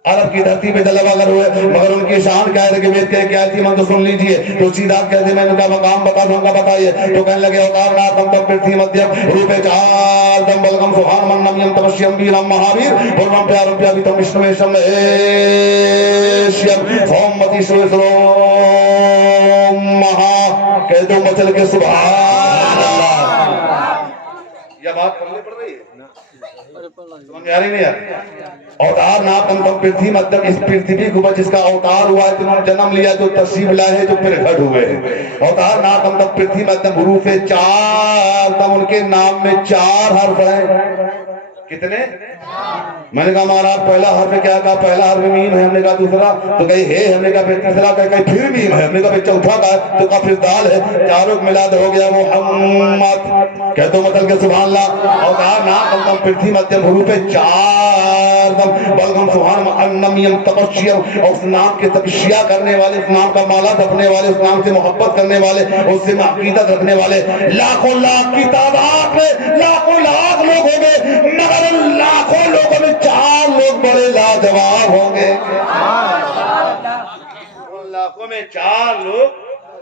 عرب کی دھرتی پہ جلوہ گر ہوئے. مگر ان کی شان کیا ہے کہ وید کہے کیا تھی من تو سن لیجئے. تو سیدھا کہتے میں ان کا مقام بتا دوں گا، بتائیے. تو کہنے لگے اوتار ناتم تب پرتھی مدھیم روپے چار دم بلگم سبحان من نمیم تمشیم بیرم مہاویر پرم پیارم پیاویتم وشنویشم ایشیم سومتی سویسرو مہا. کہہ دو مچل کے سبحان اللہ. یہ بات پڑھنے پڑ رہی ہے، سمجھ میں آ رہی نہیں یار؟ اوتار ناتم تم پرتھی مدھیم، اس پرتھوی کے اوپر جس کا اوتار ہوا ہے، جنہوں نے جنم لیا، جو تشریف لائے ہیں، جو پھر گھٹ ہوئے ہیں. اوتار ناتم تم پرتھی مدھیم حروف چار تم، ان کے نام میں چار حرف ہیں. کتنے؟ میں نے کہا مہاراج پہلا حرف کیا کہا؟ پہلا حرف میم ہے. ہم نے کہا دوسرا؟ تو کہے ہے. ہم نے کہا پھر تیسرا؟ کہے پھر میم ہے. ہم نے کہا پھر چوتھا کا؟ تو کہا پھر دال ہے. چاروں ملاد ہو گیا محمد. کہہ دو مطلب کہ سبحان اللہ. اوتار ناتم تم پرتھی مدھیم حروف چار دم بلغم سبحان انمیم تپشیم. اور اس نام کے تپشیا کرنے والے، اس نام کا مالا جپنے والے، اس نام سے محبت کرنے والے، اس سے عقیدت رکھنے والے لاکھوں لاکھ کی تعداد میں لاکھوں لاکھ لوگ ہوں گے، مگر ان لاکھوں لوگوں میں چار لوگ بڑے لاجواب ہوں گے. ان لاکھوں میں چار لوگ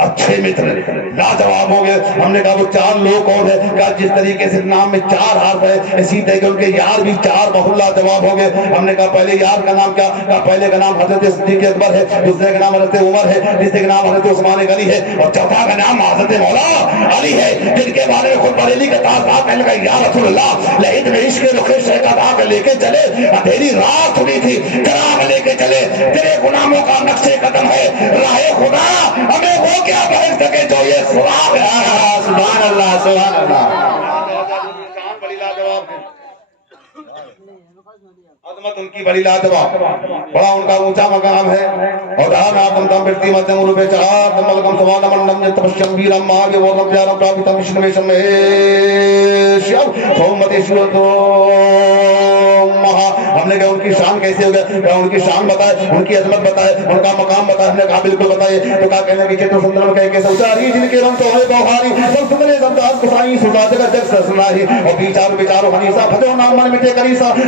اچھے متر لاجواب ہوں گے. ہم نے کہا وہ چار لوگ کون ہے؟ کہا جس طریقے سے نام میں چار حرف ہے اسی طرح ان کے یار بھی چار بہت لاجواب ہوں گے. ہم نے کہا پہلے یار کا نام کیا؟ کہا پہلے کا نام حضرت صدیق اکبر ہے، دوسرے کا نام حضرت عمر ہے، تیسرے کا نام حضرت عثمان غنی ہے، اور چوتھا کا نام حضرت مولا علی ہے، جن کے بارے میں خود بریلی کا تاج کہنے لگا یا رسول اللہ لہد میں عشق رخ شہد آگ لے کے چلے، اندھیری رات ہوئی تھی چراغ لے کے چلے، تیرے غلاموں کا نقش قدم ہے راہ خدا، ہمیں وہ کیا بہن سکے جو یہ سراغ ہے. سبحان اللہ. سبحان اللہ. بڑی لاجواب ہے، عظمت ان کی بڑی لاجواب، بڑا ان کا اونچا مقام ہے. اور ناتم تم پرتھی مدھیم روپے چار تم بلغم سبحان من نمیم تپشیم بیرم مہاویر پرم پیارم پیاویتم وشنویشم ایشیم سومتی سویسرو مہا. ہم نے کہا ان کی شان کیسے ہو گئے؟ کہا ان کی شان بتائے، ان کی عظمت بتائے، ان کا مقام بتائے. ہم نے کہا بالکل بتائیے. تو کہا کہنے کی چیتو سندرم کہے کہ سوچاری جن کے رنگ تو ہے بہاری سب سندرے سمتاز کسائی سوچا جگہ جگ سسنائی. اور بیچارو بیچارو حنیسا فتح نام من مٹے کریسا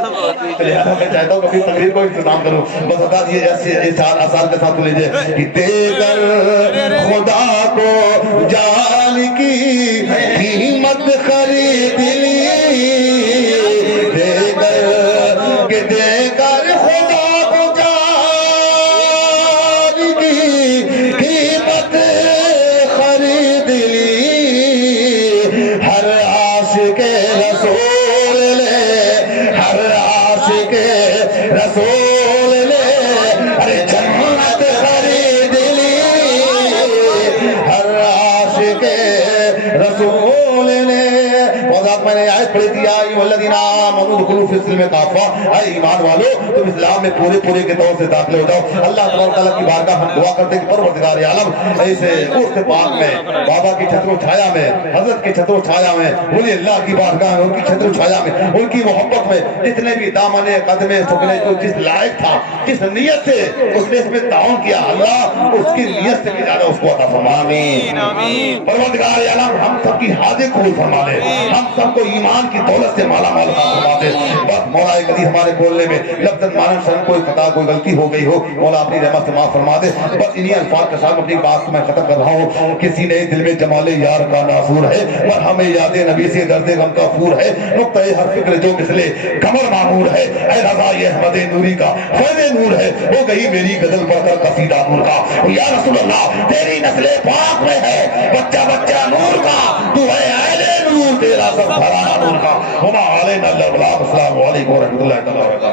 لہٰذا میں چاہتا ہوں کبھی تقریر کو اختتام کروں، بس بتا دیے ایسے آثار کے ساتھ لیجیے کہ دیگر خدا کو جان کی قیمت خرید لی، دیگر خدا کو جان کی قیمت خرید لی، ہر عاشق رسول لے، ہر عاشق رسول لے، ارے جنت خرید لی، ہر عاشق رسول نے۔ وضاحت میں نے آیت پڑھی تھی، آئی والذین آمنوا ادخلوا فی السلم کافہ، اے ایمان والو تم اسلام میں پورے کے طور سے داخل ہو جاؤ۔ اللہ تبارک تعالیٰ کی بارگاہ ہم دعا کرتے ہیں کہ پروردگار عالم ایسے اس پاک میں، بابا کی چھتر و چھایا میں، حضرت کی چھتر و چھایا میں، ولی اللہ کی بارگاہ میں، ان کی چھتر و چھایا میں، ان کی محبت میں جتنے بھی دامن قدم سکنے جو جس لائق تھا، جس نیت سے اس نے اس میں تعاون کیا، اللہ اس کی نیت سے بھی زیادہ اس کو عطا فرما۔ آمین۔ پروردگار عالم ہم سب کی حاجت قبول فرما لے، ہم سب کو ایمان کی دولت سے مالا مال فرما دے۔ بس مولا قدیر ہمارے بولنے میں لفظ مانن شرم کوئی خطا کوئی غلطی ہو گئی ہو، مولا اپنی رحمت سے معاف فرما دے۔ بس انہی الفاظ کے ساتھ اپنی بات کو میں ختم کر رہا ہوں۔ کسی نے دل میں جمال یار کا ناصور ہے، اور ہمیں یاد نبی سے درد غم کا پور ہے، نقطۂ ہر فکر جو مثلے کمر معمور ہے، اے رضا یہ احمد نوری کا فیض نور ہے، ہو گئی میری غزل پڑھ کر قصیدہ نور کا۔ یا رسول اللہ تیری نسل پاک میں ہے بچہ بچہ نور کا، تو ہے اہل نور، تیرا سب گھرانہ نور کا۔ ہما علینا السلام علیکم ورحمۃ اللہ وبرکاتہ۔